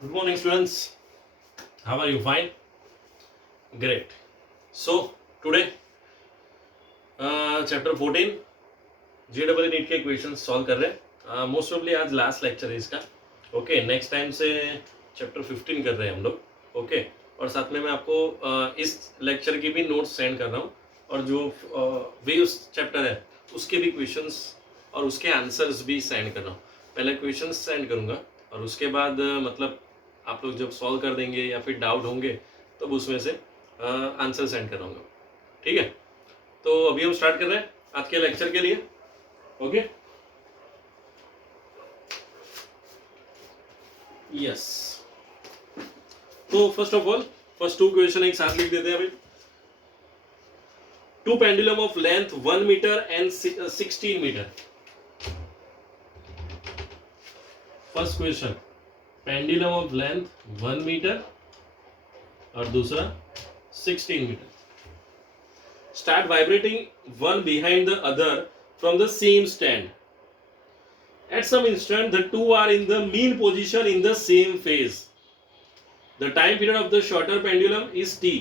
Good morning, students. How are you? Fine? Great. So, today, chapter 14, JEE NEET के question solve कर रहे हैं. Most ऑफली आज last lecture है इसका. ओके, नेक्स्ट टाइम से चैप्टर 15 कर रहे हैं हम लोग. ओके, और साथ में मैं आपको इस लेक्चर की भी नोट्स सेंड कर रहा हूँ, और जो वेव्स चैप्टर है उसके भी क्वेश्चंस और उसके आंसर्स भी सेंड कर रहा हूँ. पहले क्वेश्चंस सेंड करूँगा और उसके बाद मतलब आप लोग जब सॉल्व कर देंगे या फिर डाउट होंगे तब उसमें से आंसर सेंड कराऊंगा. ठीक है, तो अभी हम स्टार्ट कर रहे हैं आज के लेक्चर के लिए. Okay, yes. तो first of all first two question एक साथ लिख देते हैं अभी. Two pendulum of length 1 metre and 16 metre. First question, pendulum of length 1 metre और दूसरा 16 metre. Start vibrating one behind the other from the same stand. At some instant, the two are in the mean position in the same phase. The time period of the shorter pendulum is t.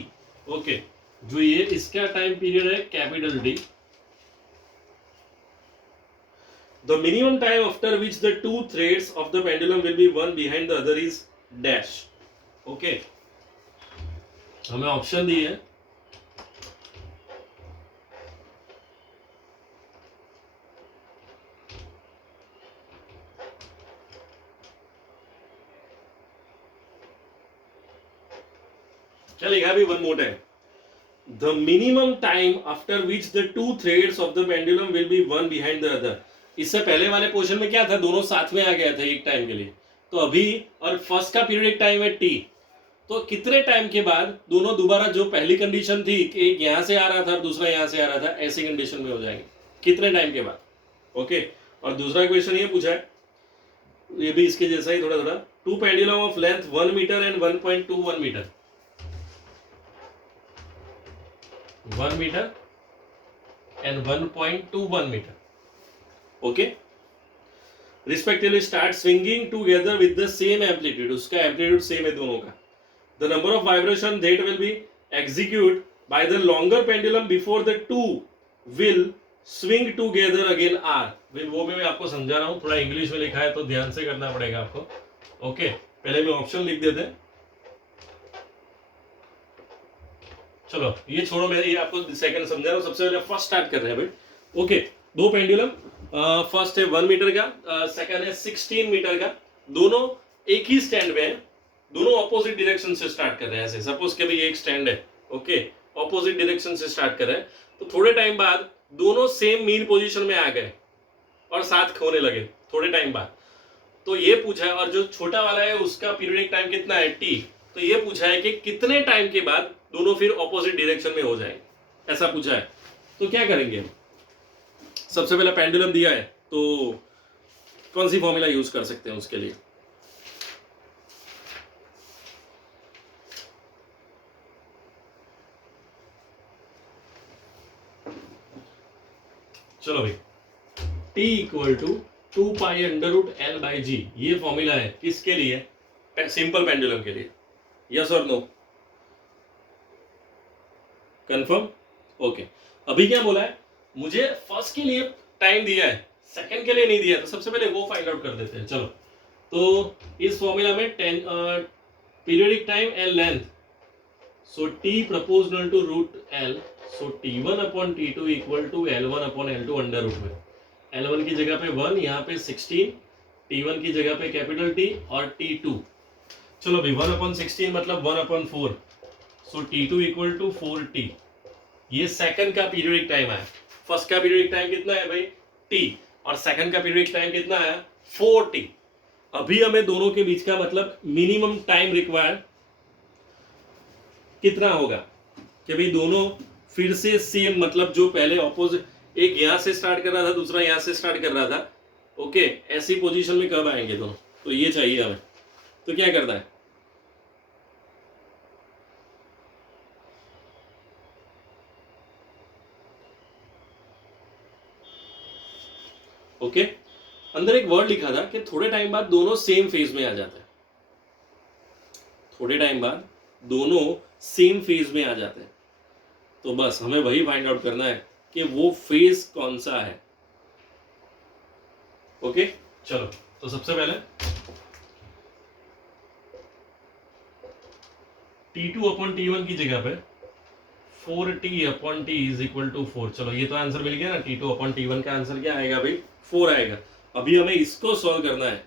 Okay, जो ये इसका time period है capital D. The minimum time after which the two threads of the pendulum will be one behind the other is dash. Okay, हमें option दी है. चलेगा अभी one more time. The minimum time after which the two threads of the pendulum will be one behind the other. इससे पहले वाले portion में क्या था, दोनों साथ में आ गया था एक टाइम के लिए. तो अभी और फर्स्ट का पीरियड टाइम है टी. तो कितने टाइम के बाद दोनों दोबारा जो पहली कंडीशन थी, एक यहां से आ रहा था दूसरा यहां से आ रहा था, ऐसी कंडीशन में हो जाएंगे कितने टाइम के बाद. ओके, और दूसरा क्वेश्चन ये पूछा है, ये भी इसके जैसा ही थोड़ा थोड़ा. Two pendulum of length 1 metre and 1.21 metre. 1 meter and 1.21 meter. Okay, respectively start swinging together with the same amplitude. उसका amplitude same है दोनों का. The number of vibration that will be executed by the longer pendulum before the two will swing together again are. वो भी मैं आपको समझा रहा हूँ, थोड़ा इंग्लिश में लिखा है तो ध्यान से करना पड़ेगा आपको. ओके, पहले मैं ऑप्शन लिख देते हैं. चलो ये छोड़ो, मैं ये आपको सेकंड समझा रहा हूँ. सबसे पहले फर्स्ट स्टार्ट कर रहे हैं भाई. ओके, दो पेंडुलम, फर्स्ट है 1 मीटर का, सेकंड है 16 मीटर का. दोनों एक ही स्टैंड में है, दोनों ऑपोजिट डायरेक्शन से स्टार्ट कर रहे हैं. ऐसे सपोज के भाई एक स्टैंड है. ओके, ऑपोजिट डायरेक्शन से स्टार्ट कर रहे हैं. तो थोड़े टाइम बाद दोनों सेम मीन पोजीशन में आ गए और साथ होने लगे थोड़े टाइम बाद. तो ये पूछा है, और जो छोटा वाला है उसका पीरियडिक टाइम कितना है टी. तो ये पूछा है कि कितने टाइम के बाद दोनों फिर ऑपोजिट डायरेक्शन में हो जाएंगे, ऐसा पूछा है. तो क्या करेंगे हम, सबसे पहले पेंडुलम दिया है तो कौन सी फॉर्मूला यूज कर सकते हैं उसके लिए. चलो भाई, T equal to 2 pi under root L by G. ये फॉर्मूला है किसके लिए, सिंपल पेंडुलम के लिए. यस और नो, कंफर्म. ओके, अभी क्या बोला है, मुझे फर्स्ट के लिए टाइम दिया है, सेकंड के लिए नहीं दिया. तो सबसे पहले वो फाइंड आउट कर देते हैं. चलो, तो इस फॉर्मूला में periodic time and length, so T proportional to root L, so T1 upon T2 equal to L1 upon L2 under root में. L1 की जगह पे 1, यहाँ पे 16, T1 की जगह पे कैपिटल T और T2. चलो भाई, 1 अपॉन 16 मतलब 1 upon 4, so T2 equal to 4T. ये सेकंड का पीरियडिक टाइम है. फर्स्ट का पीरियडिक टाइम कितना है भाई T, और सेकंड का पीरियडिक टाइम कितना है 4T. अभी हमें दोनों के बीच का मतलब मिनिमम टाइम रिक्वायर्ड कितना होगा कि भाई दोनों फिर से सेम, मतलब जो पहले ऑपोजिट, एक यहां से स्टार्ट कर रहा था दूसरा यहां से स्टार्ट कर रहा था. ओके, ऐसी पोजीशन में कब आएंगे दोनों, तो ये चाहिए हमें. तो क्या करना है, ओके, अंदर एक वर्ड लिखा था कि थोड़े टाइम बाद दोनों सेम फेज में आ जाता है. थोड़े टाइम बाद दोनों सेम फेज में आ जाते हैं। तो बस हमें वही फाइंड आउट करना है कि वो फेज कौन सा है। ओके चलो, तो सबसे पहले T2 अपॉन T1 की जगह पे 4T upon T is equal to 4। चलो ये तो आंसर मिल गया ना, T2 अपॉन T1 का आंसर क्या आएगा भाई, 4 आएगा। अभी हमें इसको सॉल्व करना है।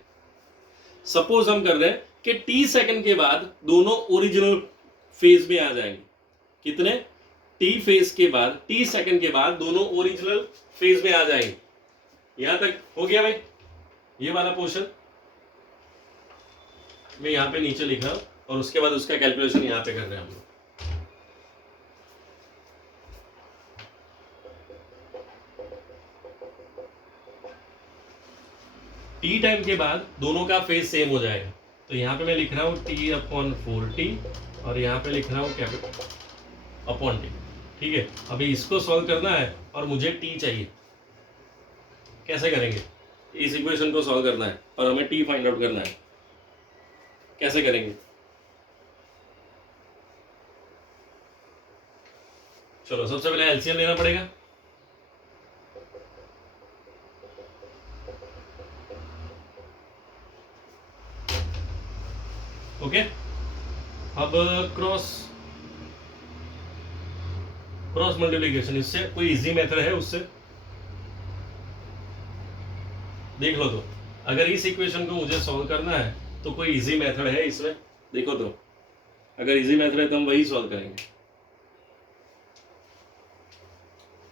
सपोज हम कर रहे हैं कि T सेकंड के बाद दोनों ओरिजिनल फेज में आ जाएंगे। कितने, T फेज के बाद, T सेकंड के बाद दोनों ओरिजिनल फेज में आ जाएंगे। यहां तक हो गया भाई, ये वाला पोर्शन मैं यहां पे नीचे लिख रहा हूं और उसके बाद उसका कैलकुलेशन यहां पे कर रहे हैं हम लोग। टी टाइम के बाद दोनों का फेज सेम हो जाएगा। तो यहां पे मैं लिख रहा हूं T अपॉन 4T और यहां पे लिख रहा हूं कैपिटल अपॉन T। ठीक है, अभी इसको सॉल्व करना है और मुझे T चाहिए। कैसे करेंगे, इस इक्वेशन को सॉल्व करना है और हमें T फाइंड आउट करना है। कैसे करेंगे, चलो सबसे पहले एलसीएम लेना पड़ेगा। ओके, अब क्रॉस मल्टीप्लिकेशन, इससे कोई इजी मेथड है उससे देख लो। तो अगर इस इक्वेशन को मुझे सॉल्व करना है तो कोई इजी मेथड है इसमें, देखो। तो अगर इजी मेथड है तो हम वही सॉल्व करेंगे।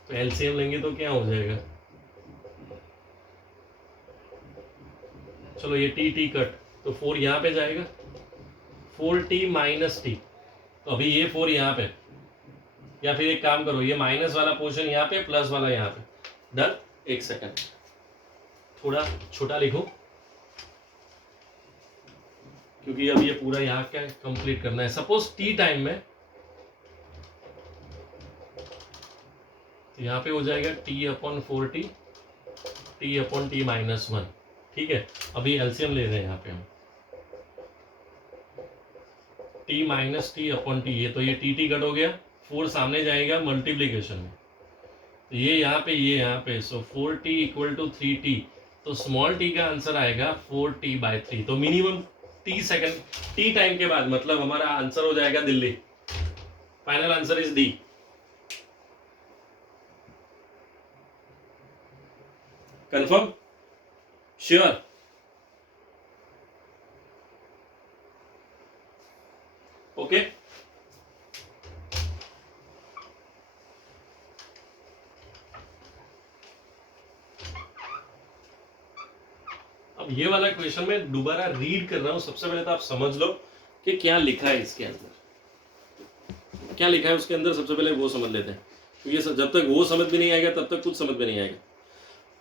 तो एलसीएम लेंगे तो क्या हो जाएगा, चलो ये टी कट, तो 4 यहां पे जाएगा, 4T माइनस टी। तो अभी ये 4 यहां पे, या फिर एक काम करो, ये माइनस वाला पोर्शन यहाँ पे, प्लस वाला यहाँ पे। डन। एक सेकंड, थोड़ा छोटा लिखो क्योंकि अब ये पूरा यहाँ क्या कंप्लीट करना है। सपोज टी टाइम में तो यहाँ पे हो जाएगा T upon 4T, T upon T minus 1। ठीक है, अभी एलसीएम ले रहे हैं यहाँ पे हम, T minus T upon T। ये तो ये T कट हो गया, 4 सामने जाएगा मल्टीप्लीकेशन में, तो ये यहाँ पे, ये यहाँ पे, सो 4T इक्वल टू 3T। तो स्मॉल t का आंसर आएगा 4T/3। तो minimum T second, T time के बाद, मतलब हमारा आंसर हो जाएगा Delhi. Final answer is D. Confirm, sure. Okay, अब ये वाला क्वेश्चन मैं दोबारा रीड कर रहा हूं। सबसे पहले तो आप समझ लो कि क्या लिखा है इसके अंदर, क्या लिखा है उसके अंदर, सबसे पहले वो समझ लेते हैं। क्योंकि जब तक वो समझ में नहीं आएगा तब तक कुछ समझ में नहीं आएगा।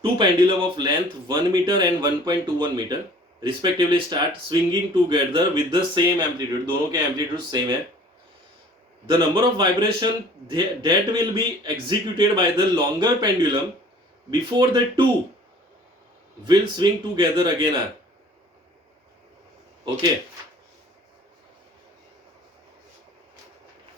Two pendulum of length 1 metre and 1.21 metre respectively start swinging together with the same amplitude. दोनों के एम्पलीट्यूड सेम है। The number of vibration that will be executed by the longer pendulum before the two will swing together again are okay।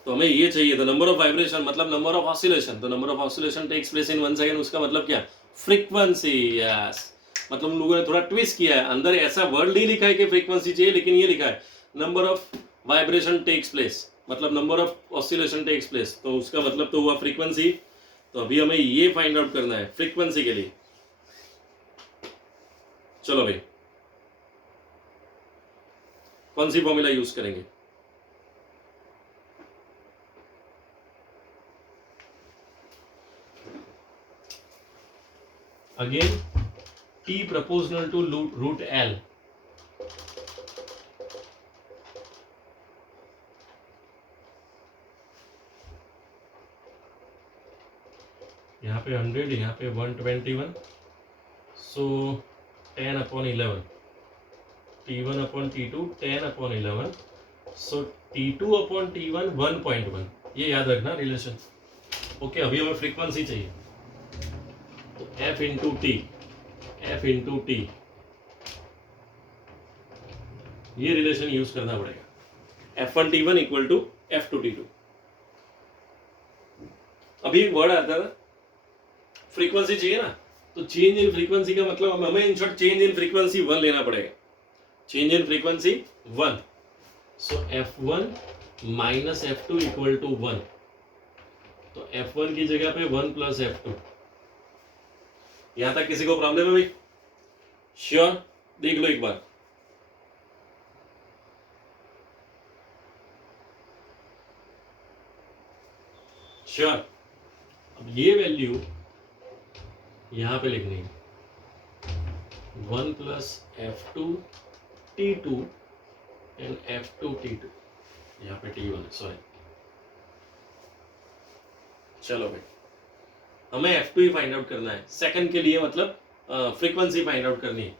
तो हमें ये चाहिए, the number of vibration मतलब number of oscillation. तो number of oscillation takes place in 1 second, उसका मतलब क्या, frequency. Yes, मतलब उन लोगों ने थोड़ा ट्विस्ट किया है, अंदर ऐसा वर्ड नहीं लिखा है कि फ्रीक्वेंसी चाहिए, लेकिन ये लिखा है number of vibration takes place, मतलब number of oscillation takes place. तो उसका मतलब तो हुआ फ्रीक्वेंसी। तो अभी हमें ये फाइंड आउट करना है फ्रीक्वेंसी के लिए। चलो भाई, कौन सी फॉर्मूला यूज करेंगे, again T proportional to root L। यहाँ पे 100, यहाँ पे 121, सो 10 upon 11, T1 upon T2 10 upon 11, सो T2 अपॉन T1 1.1। ये याद रखना रिलेशन। ओके, अभी हमें फ्रीक्वेंसी चाहिए, तो F into T, F into T, ये रिलेशन यूज करना पड़ेगा। F1T1 equal to F2T2। अभी वर्ड आता है फ्रीक्वेंसी चाहिए ना, तो चेंज इन फ्रीक्वेंसी का मतलब हमें in short change in frequency 1 लेना पड़ेगा। Change in frequency 1, so F1 minus F2 equal to 1। तो F1 की जगह पे 1 प्लस F2। यहां तक किसी को प्रॉब्लम है भाई? श्योर, देख लो एक बार। श्योर। अब ये वैल्यू यहां पे लिखनी है 1 प्लस F2T2 एंड F2T2, यहाँ पे T1 है, सॉरी। चलो भाई, हमें F2 ही फाइंड आउट करना है सेकंड के लिए, मतलब फ्रीक्वेंसी फाइंड आउट करनी है।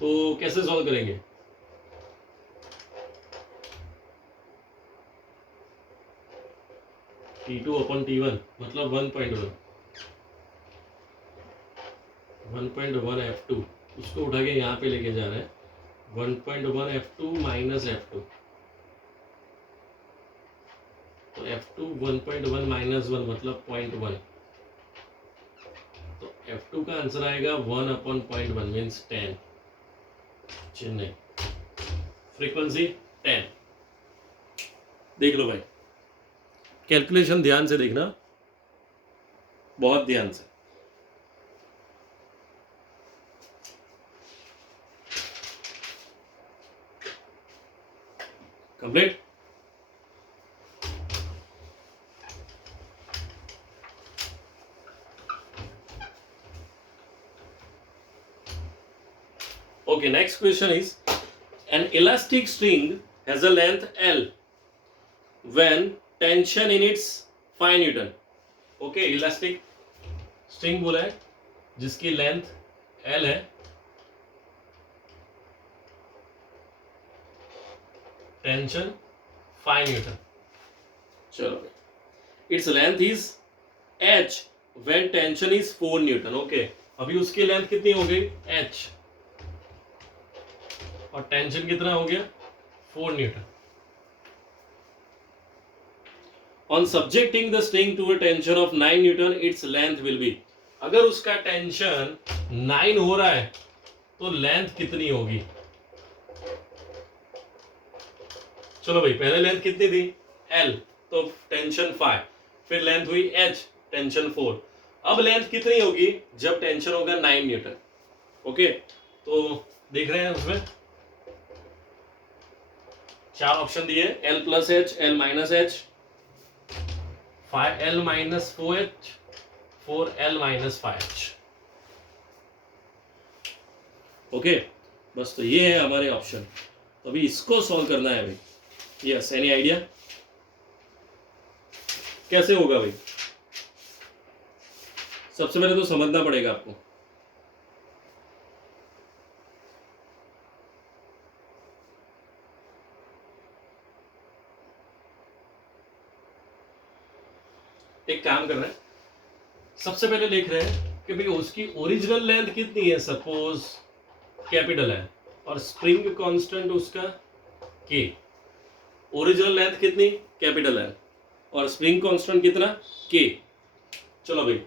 तो कैसे सॉल्व करेंगे? T2 अपॉन T1 मतलब 1.1 F2, उसको उठा के यहाँ पे लेके जा रहे हैं 1.1 F2 माइनस F2। तो F2 1.1 माइनस 1 मतलब 0.1। तो F2 का आंसर आएगा 1 अपॉन 0.1 मीन्स 10। चेन्नई फ्रीक्वेंसी 10। देख लो भाई, कैलकुलेशन ध्यान से देखना, बहुत ध्यान से। Complete. Okay, next question is, an elastic string has a length L when tension in its 5 Newton. Okay, elastic string बोला है जिसकी लेंथ L है, टेंशन 5 न्यूटन। चलो भाई, its length is H when tension is 4 Newton. Okay, अभी उसकी length कितनी हो गई? H, और टेंशन कितना हो गया? 4 Newton. On subjecting the string to a tension of 9 Newton, its length will be। अगर उसका टेंशन 9 हो रहा है तो लेंथ कितनी होगी? चलो भाई, पहले लेंथ कितनी थी? L, तो टेंशन 5, फिर लेंथ हुई H, टेंशन 4। अब लेंथ कितनी होगी जब टेंशन होगा 9 न्यूटन? ओके, तो देख रहे हैं उसमें 4 ऑप्शन दिए, L plus H, L minus H, 5L minus 4H, 4L minus 5H। Okay, बस तो ये है हमारे ऑप्शन। तो अभी इसको सॉल्व करना है भाई। यस, एनी आइडिया कैसे होगा भाई? सबसे पहले तो समझना पड़ेगा आपको। एक काम कर रहे हैं, सबसे पहले लिख रहे हैं कि भाई उसकी ओरिजिनल लेंथ कितनी है, सपोज कैपिटल है, और स्प्रिंग कांस्टेंट उसका K। ओरिजिनल लेंथ कितनी? कैपिटल है, और स्प्रिंग कांस्टेंट कितना? K। चलो भाई,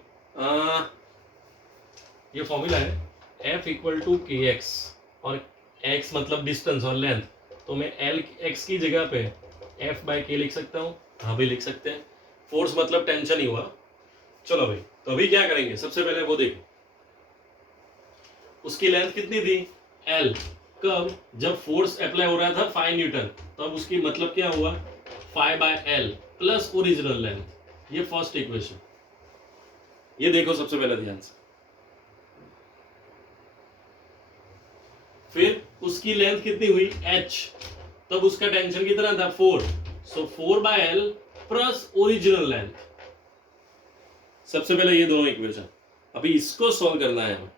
ये फॉर्मूला है F इक्वल टू KX, और X मतलब डिस्टेंस और लेंथ, तो मैं LX की जगह पे F बाई K लिख सकता हूँ। हाँ भी लिख सकते हैं, फोर्स मतलब टेंशन ही हुआ। चलो भाई, तो अभी क्या करेंगे? सबसे पहले वो देखो, उसकी लेंथ कितनी थी? L। कब? जब फोर्स अप्लाई हो रहा था 5 न्यूटन, तब उसकी मतलब क्या हुआ? 5 by L plus original length. ये फर्स्ट इक्वेशन, ये देखो सबसे पहले ध्यान से। फिर उसकी लेंथ कितनी हुई? H, तब उसका टेंशन कितना था? 4, so 4 by L plus original length. सबसे पहले ये दोनों इक्वेशन, अभी इसको सॉल्व करना है हमें,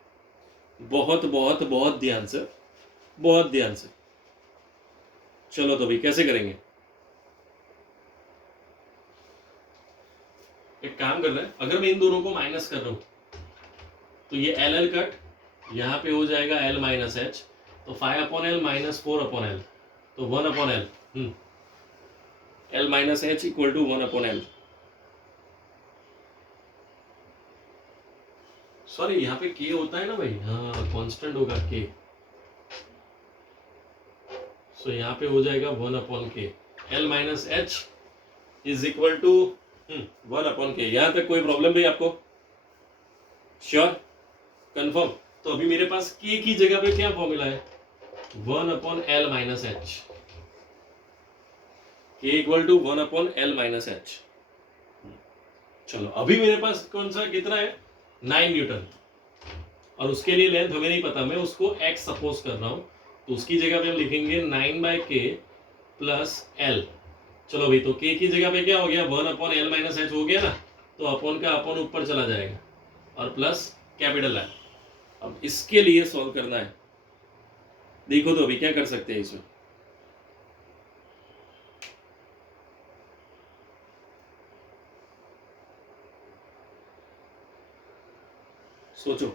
बहुत बहुत बहुत ध्यान से, बहुत ध्यान से। चलो तो भाई कैसे करेंगे? एक काम कर रहे हैं, अगर मैं इन दोनों को माइनस कर रहा हूं तो ये LL कट, यहां पे हो जाएगा L माइनस H, तो 5 upon L minus 4 upon L, तो 1/L, L minus H equal to 1/L। Sorry यहाँ पे के होता है ना भाई, हाँ कांस्टेंट होगा के, सो यहाँ पे हो जाएगा 1/K। L minus H is equal to 1/K। यहाँ तक कोई प्रॉब्लम भाई आपको? Sure, confirm? तो अभी मेरे पास के की जगह पे क्या फॉर्मूला है? 1/L minus H, K equal to 1/L minus H. चलो अभी मेरे पास कौन सा कितना है? 9 न्यूटन, और उसके लिए लेंथ हमें नहीं पता, मैं उसको x सपोज कर रहा हूं, तो उसकी जगह पे हम लिखेंगे 9/K प्लस L। चलो भाई, तो k की जगह पे क्या हो गया? 1/L माइनस एच हो गया ना, तो अपॉन का अपॉन ऊपर चला जाएगा और प्लस कैपिटल है। अब इसके लिए सॉल्व करना है, देखो तो अभी क्या कर सकते हैं इसमें। सोचो,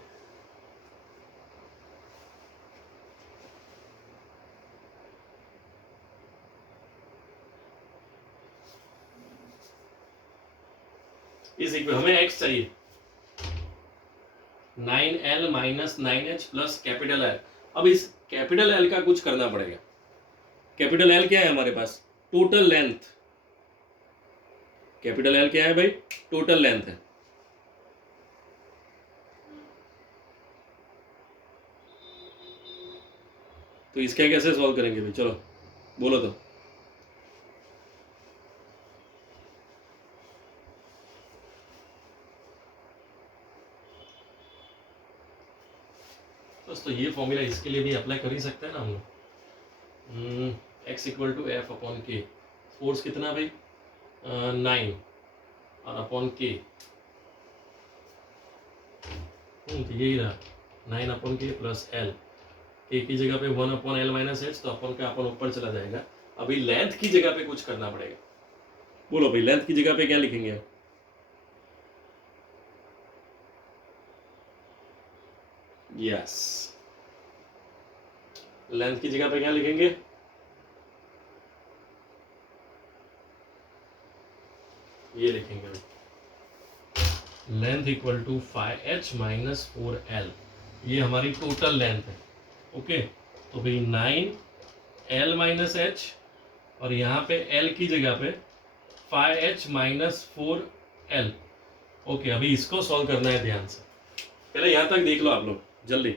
इस हमें x चाहिए 9L minus 9H plus capital L। अब इस कैपिटल L का कुछ करना पड़ेगा। कैपिटल L क्या है हमारे पास? Total length. कैपिटल L क्या है भाई? टोटल लेंथ है। तो इसका कैसे सॉल्व करेंगे भाई? चलो बोलो तो। दोस्तों ये फॉर्मूला इसके लिए भी अप्लाई कर ही सकते हैं ना हम लोग। x equal to F upon K, force कितना भाई? 9 और अपॉन के, तो यही रहा 9/K प्लस L। के की जगह पे 1/L माइनस एच, तो अपॉन का अपॉन ऊपर चला जाएगा। अभी लेंथ की जगह पे कुछ करना पड़ेगा। बोलो भाई, लेंथ की जगह पे क्या लिखेंगे आप? यस, लेंथ की जगह पे क्या लिखेंगे? ये लिखेंगे length equal to 5h minus 4L। ये हमारी टोटल लेंथ है। ओके, तो भाई 9L माइनस एच, और यहाँ पे L की जगह पे 5h माइनस 4L। ओके, अभी इसको सॉल्व करना है ध्यान से। पहले यहाँ तक देख लो आप लोग जल्दी।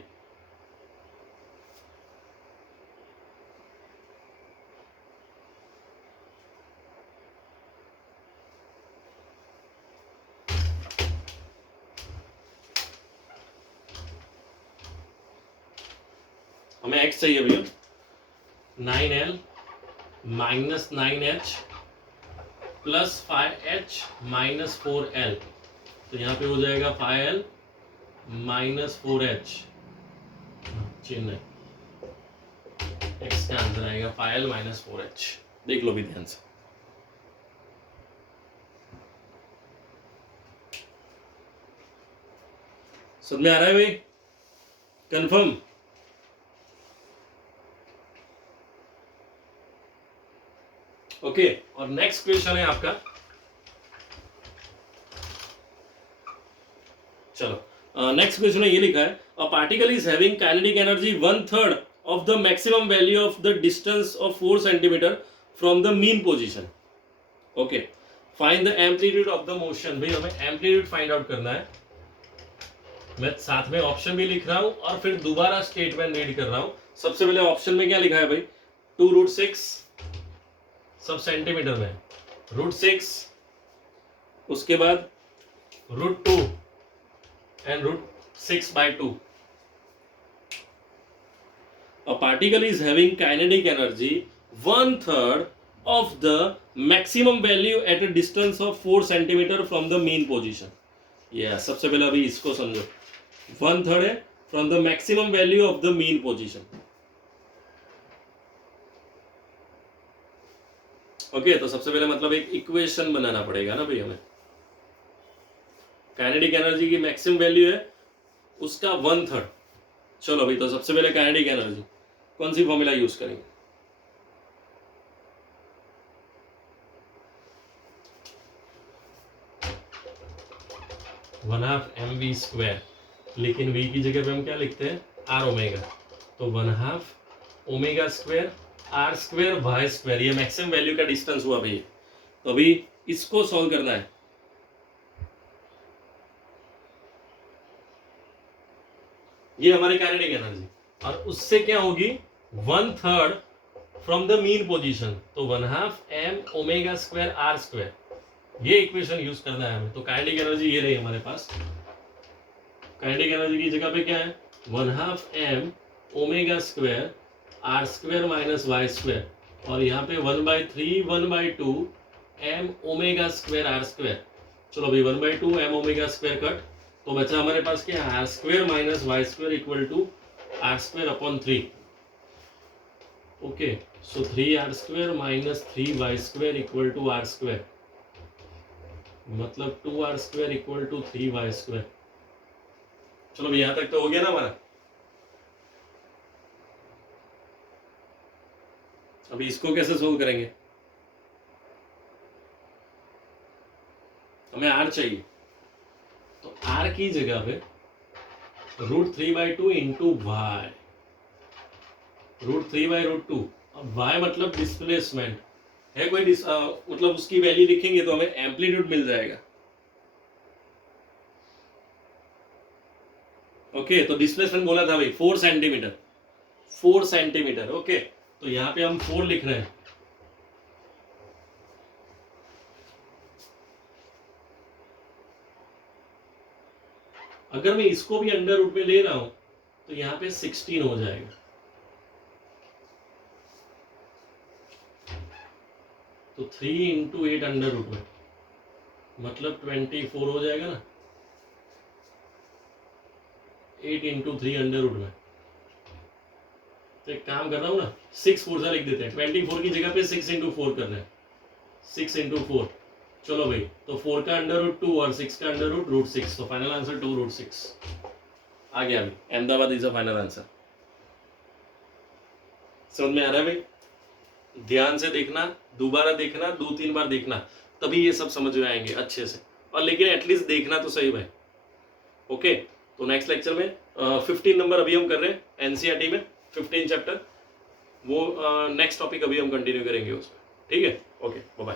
हमें x चाहिए भैया, 9L minus 9H plus 5H minus 4L। तो यहाँ पे हो जाएगा 5L माइनस 4H, चिन्ह है, x का आंसर आएगा 5L माइनस 4H। देख लो भी ध्यान से। समझ में आ रहा है भाई? कंफर्म? ओके, और नेक्स्ट क्वेश्चन है आपका। चलो नेक्स्ट क्वेश्चन है, ये लिखा है a particle is having kinetic energy 1/3 of the maximum value of the distance of 4 centimetre from the mean position. Okay, find the amplitude of the motion. भाई हमें एम्पलीट्यूड फाइंड आउट करना है। मैं साथ में ऑप्शन भी लिख रहा हूं और फिर दोबारा स्टेटमेंट रीड कर रहा हूं। सबसे पहले ऑप्शन में क्या लिखा है भाई? 2√6 सब सेंटीमीटर में, √6, उसके बाद √2 and √6/2। A particle is having kinetic energy 1/3 of the maximum value at a distance of 4 centimeter from the mean position। सबसे पहले अभी इसको समझो। 1/3 है from the maximum value of the mean position। Okay, तो सबसे पहले मतलब एक इक्वेशन बनाना पड़ेगा ना भाई हमें। काइनेटिक एनर्जी की मैक्सिमम वैल्यू है उसका 1/3। चलो भाई, तो सबसे पहले काइनेटिक एनर्जी कौन सी फॉर्मूला यूज करेंगे? 1/2 mv², लेकिन v की जगह पे हम क्या लिखते हैं, r ओमेगा, तो 1/2 omega square r square y square, ये मैक्सिमम वैल्यू का डिस्टेंस हुआ भैया। तो अभी इसको सॉल्व करना है। ये हमारी काइनेटिक एनर्जी, और उससे क्या होगी, 1/3 फ्रॉम द मीन पोजीशन, तो 1/2 m omega square r square, ये इक्वेशन यूज करना है हमें। तो काइनेटिक एनर्जी ये रही हमारे पास। काइनेटिक एनर्जी की जगह पे क्या है, 1/2 m omega square r square minus y square, और यहाँ पे 1/3 1/2 m omega square r square. चलो भाई 1/2 m ओमेगा स्क्वायर कट, तो बचा हमारे पास क्या है, r square minus y square equal to r square upon 3। Okay, so 3r square minus 3y square equal to r square, मतलब 2r square equal to 3y square. चलो भाई यहां तक तो हो गया ना हमारा। अभी इसको कैसे सोल्व करेंगे, हमें r चाहिए, तो r की जगह पे √3/2 इंटू वाई, √3/2। अब y मतलब डिस्प्लेसमेंट है, कोई मतलब उसकी वैल्यू लिखेंगे तो हमें एम्पलीट्यूड मिल जाएगा। ओके, तो डिस्प्लेसमेंट बोला था भाई 4 सेंटीमीटर, 4 सेंटीमीटर। ओके, तो यहाँ पे हम 4 लिख रहे हैं। अगर मैं इसको भी अंडर रूट में ले रहा हूं तो यहाँ पे 16 हो जाएगा, तो 3 इंटू 8 अंडर रूट में, मतलब 24 हो जाएगा ना, 8 इंटू 3 अंडर रूट में। तो एक काम कर रहा हूँ ना, 6 4 से लिख देते हैं, 24 की जगह पे 6 इंटू 4 कर रहे हैं, 6 इंटू 4। चलो भाई, तो 4 का अंडर रूट 2 और 6 का अंडर रूट √6, तो फाइनल आंसर 2√6 आ गया। अभी Ahmedabad is a final answer. समझ में आ रहा है भाई? ध्यान से देखना, दोबारा देखना, 2-3 बार देखना, तभी ये सब समझ में आएंगे अच्छे से। और लेकिन एटलीस्ट देखना तो सही भाई। ओके, तो नेक्स्ट लेक्चर में 15 नंबर अभी हम कर रहे हैं एनसीईआरटी में, 15 चैप्टर, वो नेक्स्ट टॉपिक अभी हम कंटिन्यू करेंगे उसमें। ठीक है, ओके, बाय बाय।